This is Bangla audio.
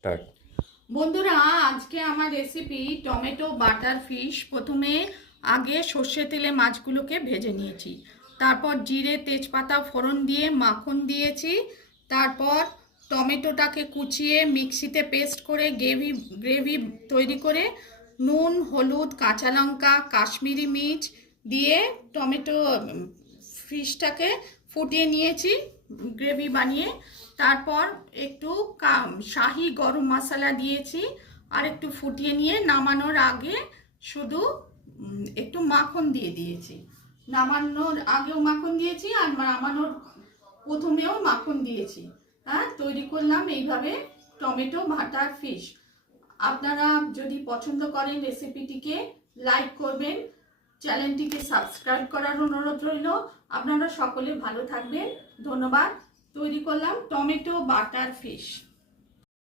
স্টার্ট। বন্ধুরা, আজকে আমার রেসিপি টমেটো বাটার ফিশ। প্রথমে আগে সর্ষে তেলে মাছগুলোকে ভেজে নিয়েছি, তারপর জিরে তেজপাতা ফোড়ন দিয়ে মাখন দিয়েছি, তারপর টমেটোটাকে কুচিয়ে মিক্সিতে পেস্ট করে গ্রেভি তৈরি করে নুন হলুদ কাঁচা লঙ্কা কাশ্মীরি মির্চ দিয়ে টমেটো ফিশটাকে ফুটিয়ে নিয়েছি গ্রেভি বানিয়ে। তারপর একটু শাহি গরম মশলা দিয়েছি আর একটু ফুটিয়ে নিয়ে নামানোর আগে শুধু একটু মাখন দিয়ে দিয়েছি। নামানোর আগেও মাখন দিয়েছি আর নামানোর প্রথমেও মাখন দিয়েছি। হ্যাঁ, তৈরি করলাম এইভাবে টমেটো বাটার ফিশ। আপনারা যদি পছন্দ করেন রেসিপিটিকে লাইক করবেন, চ্যানেলটিকে সাবস্ক্রাইব করার অনুরোধ রইল। আপনারা সকলে ভালো থাকবেন, ধন্যবাদ। তৈরি করলাম টমেটো বাটার ফিশ।